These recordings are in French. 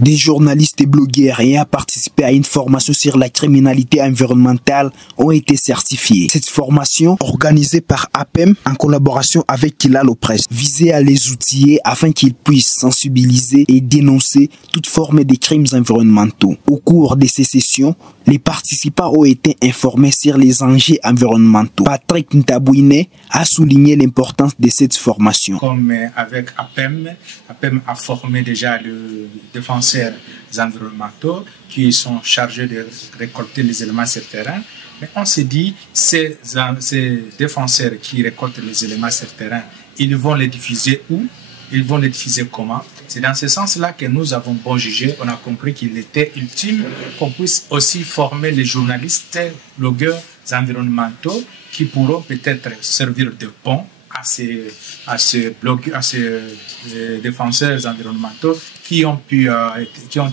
Des journalistes et blogueurs ayant participé à une formation sur la criminalité environnementale ont été certifiés. Cette formation, organisée par APEM en collaboration avec Kilalo Press, visait à les outiller afin qu'ils puissent sensibiliser et dénoncer toute forme de crimes environnementaux. Au cours de ces sessions, les participants ont été informés sur les enjeux environnementaux. Patrick Ntabouine a souligné l'importance de cette formation. Comme avec APEM a formé déjà les défenseurs environnementaux qui sont chargés de récolter les éléments sur le terrain. Mais on s'est dit, ces défenseurs qui récoltent les éléments sur le terrain, ils vont les diffuser où? Ils vont les diffuser comment? C'est dans ce sens-là que nous avons bon jugé. On a compris qu'il était utile qu'on puisse aussi former les journalistes, blogueurs environnementaux qui pourront peut-être servir de pont à ces défenseurs environnementaux qui ont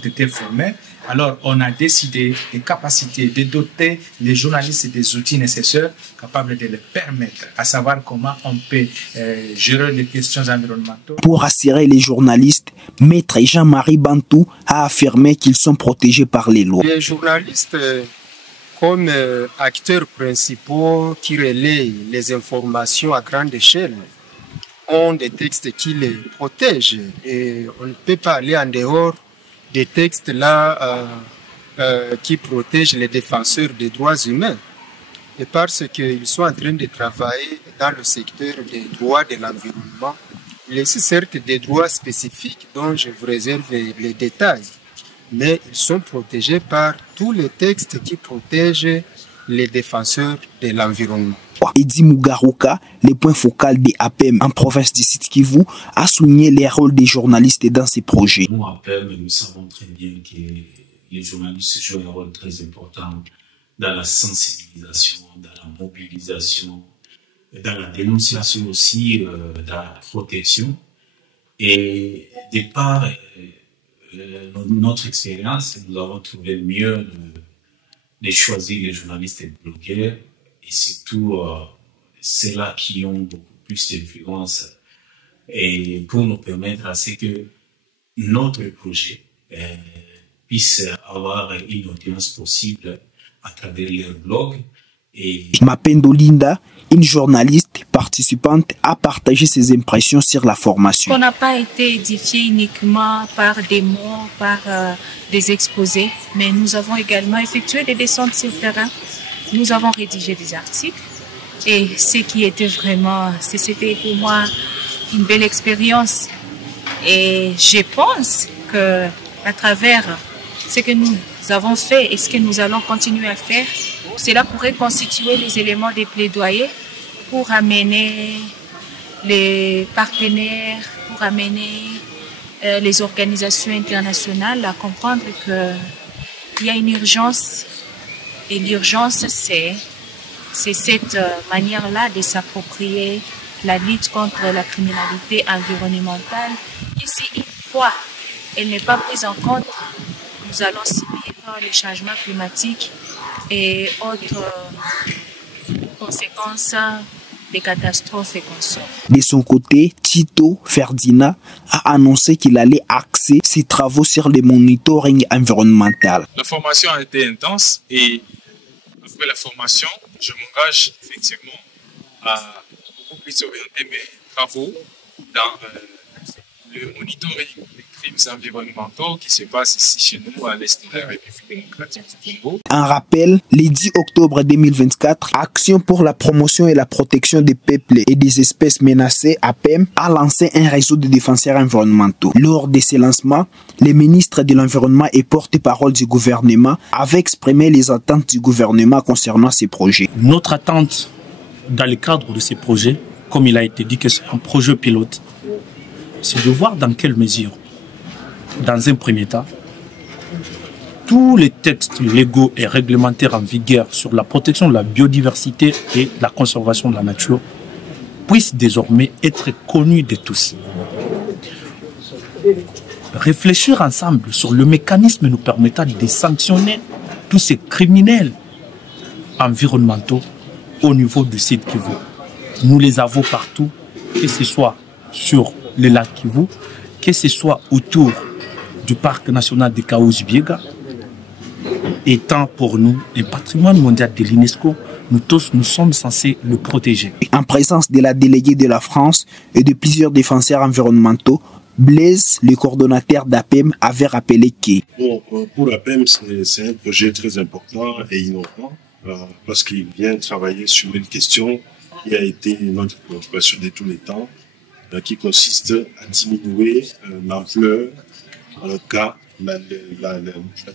été formés. Alors, on a décidé de capaciter, de doter les journalistes des outils nécessaires capables de les permettre, à savoir comment on peut gérer les questions environnementales. Pour assurer les journalistes, Maître Jean-Marie Bantou a affirmé qu'ils sont protégés par les lois. Les journalistes, comme acteurs principaux qui relaient les informations à grande échelle, ont des textes qui les protègent et on ne peut pas aller en dehors des textes là qui protègent les défenseurs des droits humains. Et parce qu'ils sont en train de travailler dans le secteur des droits de l'environnement, il existe certes des droits spécifiques dont je vous réserve les détails, mais ils sont protégés par tous les textes qui protègent les défenseurs de l'environnement. Edi Mugaruka, le point focal des APEM en province du Sud Kivu, a souligné les rôles des journalistes dans ces projets. Nous, APEM, nous savons très bien que les journalistes jouent un rôle très important dans la sensibilisation, dans la mobilisation, dans la dénonciation aussi, dans la protection. Et de par notre expérience, nous avons trouvé mieux de choisir les journalistes et les blogueurs, et surtout ceux-là qui ont beaucoup plus d'influence, et pour nous permettre à ce que notre projet puisse avoir une audience possible à travers leur blog. Et Mapendo Linda, une journaliste participante, a partagé ses impressions sur la formation. On n'a pas été édifié uniquement par des mots, par des exposés, mais nous avons également effectué des descentes sur le terrain. Nous avons rédigé des articles et ce qui était vraiment, c'était pour moi une belle expérience. Et je pense que à travers ce que nous avons fait et ce que nous allons continuer à faire, cela pourrait constituer les éléments de plaidoyer pour amener les partenaires, pour amener les organisations internationales à comprendre qu'il y a une urgence. Et l'urgence, c'est cette manière-là de s'approprier la lutte contre la criminalité environnementale. Et si une fois elle n'est pas prise en compte, nous allons subir les changements climatiques et autres conséquences des catastrophes et consorts. De son côté, Tito Ferdinand a annoncé qu'il allait axer ses travaux sur le monitoring environnemental. La formation a été intense et après la formation, je m'engage effectivement à beaucoup plus orienter mes travaux dans le monitoring des crimes environnementaux qui se passent ici chez nous à l'est de la République démocratique du Congo. En rappel, le 10 octobre 2024, Action pour la promotion et la protection des peuples et des espèces menacées, APEM, a lancé un réseau de défenseurs environnementaux. Lors de ce lancement, le ministre de l'Environnement et porte-parole du gouvernement avait exprimé les attentes du gouvernement concernant ces projets. Notre attente dans le cadre de ces projets, comme il a été dit que c'est un projet pilote, c'est de voir dans quelle mesure, dans un premier temps, tous les textes légaux et réglementaires en vigueur sur la protection de la biodiversité et la conservation de la nature puissent désormais être connus de tous. Réfléchir ensemble sur le mécanisme nous permettant de sanctionner tous ces criminels environnementaux au niveau du site Kivu. Nous les avons partout, que ce soit sur le lac Kivu, que ce soit autour du parc national de Kaouzi-Biega étant pour nous un patrimoine mondial de l'UNESCO, nous tous, nous sommes censés le protéger. En présence de la déléguée de la France et de plusieurs défenseurs environnementaux, Blaise, le coordonnateur d'APEM, avait rappelé que... Bon, pour APEM, c'est un projet très important et innovant parce qu'il vient travailler sur une question qui a été notre préoccupation de tous les temps, qui consiste à diminuer l'ampleur qu'a la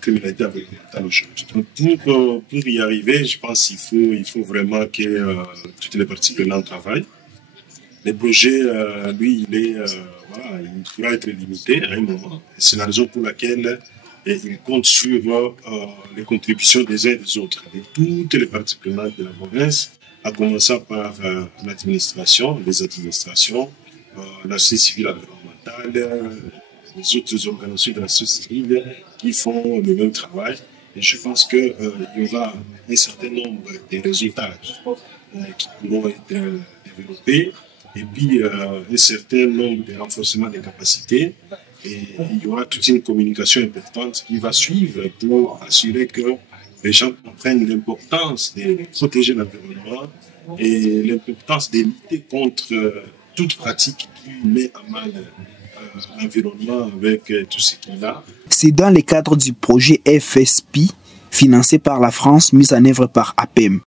criminalité environnementale aujourd'hui. Pour y arriver, je pense qu'il faut vraiment que toutes les parties prenantes travaillent. Le projet, lui, il pourra être limité à un moment. C'est la raison pour laquelle il compte sur les contributions des uns et des autres, de toutes les parties prenantes de la province, à commencer par l'administration, les administrations, la société civile environnementale, les autres organisations de la société civile qui font le même travail. Et je pense qu'il y aura un certain nombre de résultats qui pourront être développés et puis un certain nombre de renforcements des capacités. Et il y aura toute une communication importante qui va suivre pour assurer que les gens comprennent l'importance de protéger l'environnement et l'importance de lutter contre toute pratique qui met à mal l'environnement avec tout ce qu'il a. C'est dans le cadre du projet FSP financé par la France, mis en œuvre par APEM.